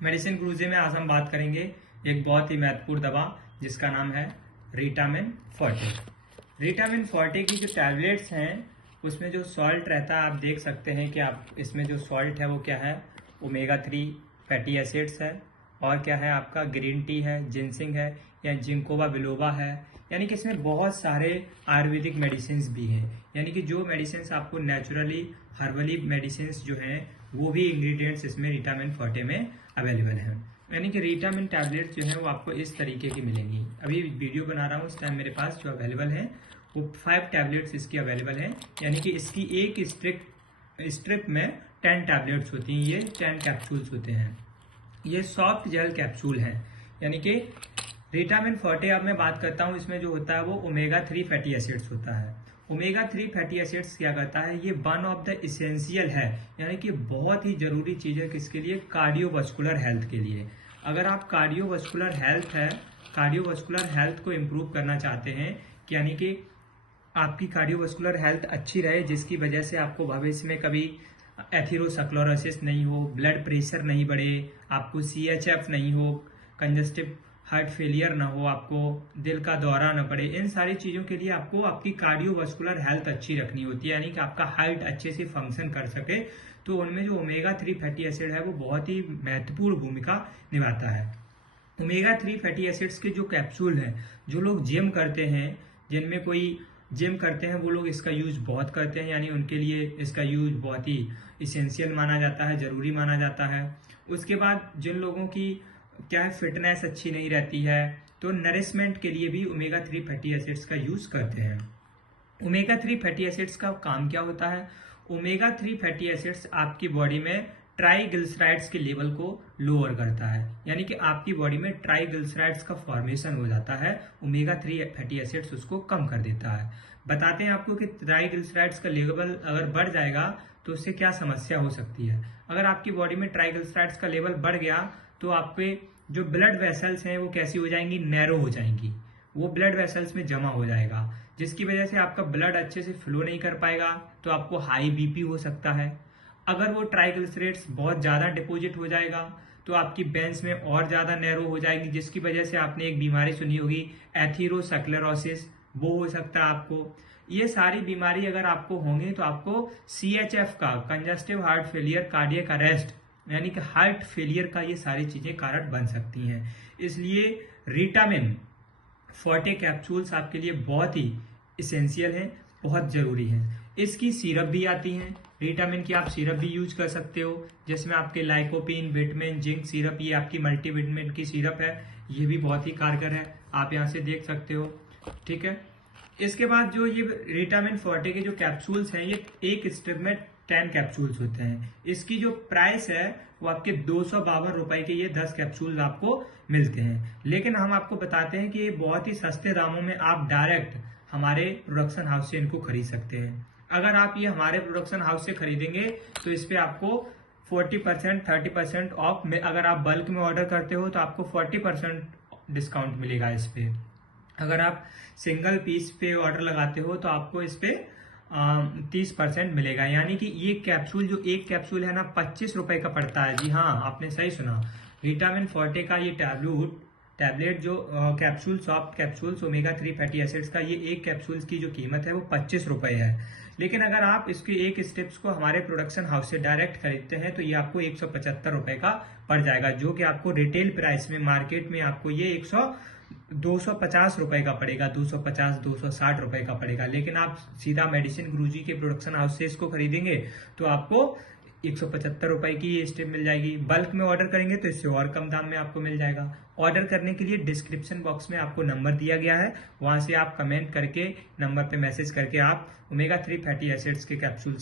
Medicine गुरुजी में आज हम बात करेंगे एक बहुत ही महत्वपूर्ण दवा जिसका नाम है रीटामिन 40। रीटामिन 40 की जो टैबलेट्स हैं उसमें जो सॉल्ट रहता है आप देख सकते हैं कि आप इसमें जो सॉल्ट है वो क्या है, ओमेगा 3 फैटी एसिड्स है और क्या है आपका ग्रीन टी है, जिंसिंग है या जिंकोवा बिलोबा है। यानी कि इसमें बहुत सारे आयुर्वेदिक मेडिसिन भी हैं, यानी कि जो मेडिसिन आपको नेचुरली हर्बली मेडिसिन जो हैं वो भी इंग्रेडिएंट्स इसमें रीटामिन 40 में अवेलेबल हैं। यानी कि रीटामिन टैबलेट्स जो हैं वो आपको इस तरीके की मिलेंगी। अभी वीडियो बना रहा हूँ उस टाइम मेरे पास जो अवेलेबल हैं वो 5 टैबलेट्स इसकी अवेलेबल हैं। यानी कि इसकी एक स्ट्रिप में 10 टैबलेट्स होती हैं, ये 10 कैप्सूल्स होते हैं। ये सॉफ्ट जेल कैप्सूल हैं। यानी कि रीटामिन 40 अब मैं बात करता हूँ, इसमें जो होता है वो ओमेगा 3 फैटी एसिड्स होता है। ओमेगा 3 फैटी एसिड्स क्या करता है, ये वन ऑफ द इसेंशियल है, यानी कि बहुत ही जरूरी चीज है किसके लिए, कार्डियोवास्कुलर हेल्थ के लिए। अगर आप कार्डियोवास्कुलर हेल्थ को इम्प्रूव करना चाहते हैं, यानी कि आपकी कार्डियोवास्कुलर हेल्थ अच्छी रहे जिसकी वजह से आपको भविष्य में कभी एथेरोस्क्लेरोसिस नहीं हो, ब्लड प्रेशर नहीं बढ़े, आपको CHF नहीं हो, कंजस्टिव हार्ट फेलियर ना हो, आपको दिल का दौरा ना पड़े, इन सारी चीजों के लिए आपको आपकी कार्डियोवास्कुलर हेल्थ अच्छी रखनी होती है, यानी कि आपका हार्ट अच्छे से फंक्शन कर सके। तो उनमें जो ओमेगा 3 फैटी एसिड है वो बहुत ही महत्वपूर्ण भूमिका निभाता है। ओमेगा 3 फैटी एसिड्स के जो कैप्सूल हैं, जो लोग जिम करते हैं, जिनमें कोई जिम करते हैं वो लोग इसका यूज बहुत करते हैं, यानी उनके लिए इसका यूज बहुत ही इसेंशियल माना जाता है, जरूरी माना जाता है। उसके बाद जिन लोगों की क्या है फिटनेस अच्छी नहीं रहती है तो नरिशमेंट के लिए भी ओमेगा 3 फैटी एसिड्स का यूज करते हैं। ओमेगा 3 फैटी एसिड्स का काम क्या होता है, ओमेगा 3 फैटी एसिड्स आपकी बॉडी में ट्राइग्लिसराइड्स के लेवल को लोअर करता है, यानी कि आपकी बॉडी में ट्राइग्लिसराइड्स का फॉर्मेशन हो जाता है, ओमेगा 3 फैटी एसिड्स उसको कम कर देता है। बताते हैं आपको कि ट्राइग्लिसराइड्स का लेवल अगर बढ़ जाएगा तो उससे क्या समस्या हो सकती है। अगर आपकी बॉडी में ट्राइग्लिसराइड्स का लेवल बढ़ गया तो आपके जो ब्लड वेसल्स हैं वो कैसी हो जाएंगी, नैरो हो जाएंगी, वो ब्लड वेसल्स में जमा हो जाएगा, जिसकी वजह से आपका ब्लड अच्छे से फ्लो नहीं कर पाएगा, तो आपको हाई बीपी हो सकता है। अगर वो ट्राइग्लिसराइड्स बहुत ज्यादा डिपॉजिट हो जाएगा तो आपकी वेन्स में और ज्यादा नैरो हो जाएगी, जिसकी वजह से आपने एक बीमारी सुनी होगी एथेरोस्क्लेरोसिस, वो हो सकता है आपको। ये सारी बीमारी अगर आपको होंगी तो आपको CHF का, congestive heart failure, cardiac arrest, यानी कि हार्ट फेलियर का, ये सारी चीजें कारण बन सकती हैं। इसलिए रीटामिन 40 कैप्सूल्स आपके लिए बहुत ही इसेंशियल है, बहुत जरूरी है। इसकी सिरप भी आती है, रीटामिन की आप सिरप भी यूज कर सकते हो, जिसमें आपके लाइकोपिन, विटामिन, जिंक सिरप, ये आपकी मल्टीविटामिन की सिरप है, ये भी बहुत ही कारगर है, आप यहाँ से देख सकते हो। ठीक है, इसके बाद जो ये रीटामिन 40 के जो कैप्सूल्स हैं, ये एक स्ट्रिप में 10 कैप्सूल्स होते हैं। इसकी जो प्राइस है वो आपके 252 रुपए के ये 10 कैप्सूल्स आपको मिलते हैं। लेकिन हम आपको बताते हैं कि ये बहुत ही सस्ते दामों में आप डायरेक्ट हमारे प्रोडक्शन हाउस से इनको खरीद सकते हैं। अगर आप ये हमारे प्रोडक्शन हाउस से खरीदेंगे तो इस पे आपको 40% 30% ऑफ में, अगर आप बल्क में ऑर्डर करते हो तो आपको 40% डिस्काउंट मिलेगा इस पे। अगर आप सिंगल पीस पे ऑर्डर लगाते हो तो आपको इस पे 30% मिलेगा। यानी कि ये कैप्सूल, जो एक कैप्सूल है ना, 25 रुपए का पड़ता है। जी हाँ, आपने सही सुना, विटामिन 40 का ये टैबलेट जो capsule, soft capsules omega 3 fatty acids का, ये एक कैप्सूल की जो कीमत है वो 25 रुपए है। लेकिन अगर आप इसके एक स्टेप्स को हमारे प्रोडक्शन हाउस से डायरेक्ट खरीदते हैं तो ये आपको 175 रुपए का पड़ जाएगा, जो कि आपको रिटेल प्राइस में मार्केट में आपको ये 250 रुपए का पड़ेगा, 250-260 रुपए का पड़ेगा। लेकिन आप सीधा मेडिसिन गुरुजी के प्रोडक्शन हाउस से इसको खरीदेंगे तो आपको 175 रुपए की ये स्टेप मिल जाएगी। बल्क में ऑर्डर करेंगे तो इससे और कम दाम में आपको मिल जाएगा। ऑर्डर करने के लिए डिस्क्रिप्शन बॉक्स में आपको नंबर दिया गया है, वहां से आप कमेंट करके, नंबर पे मैसेज करके आप ओमेगा 3 फैटी एसिड्स के कैप्सूल्स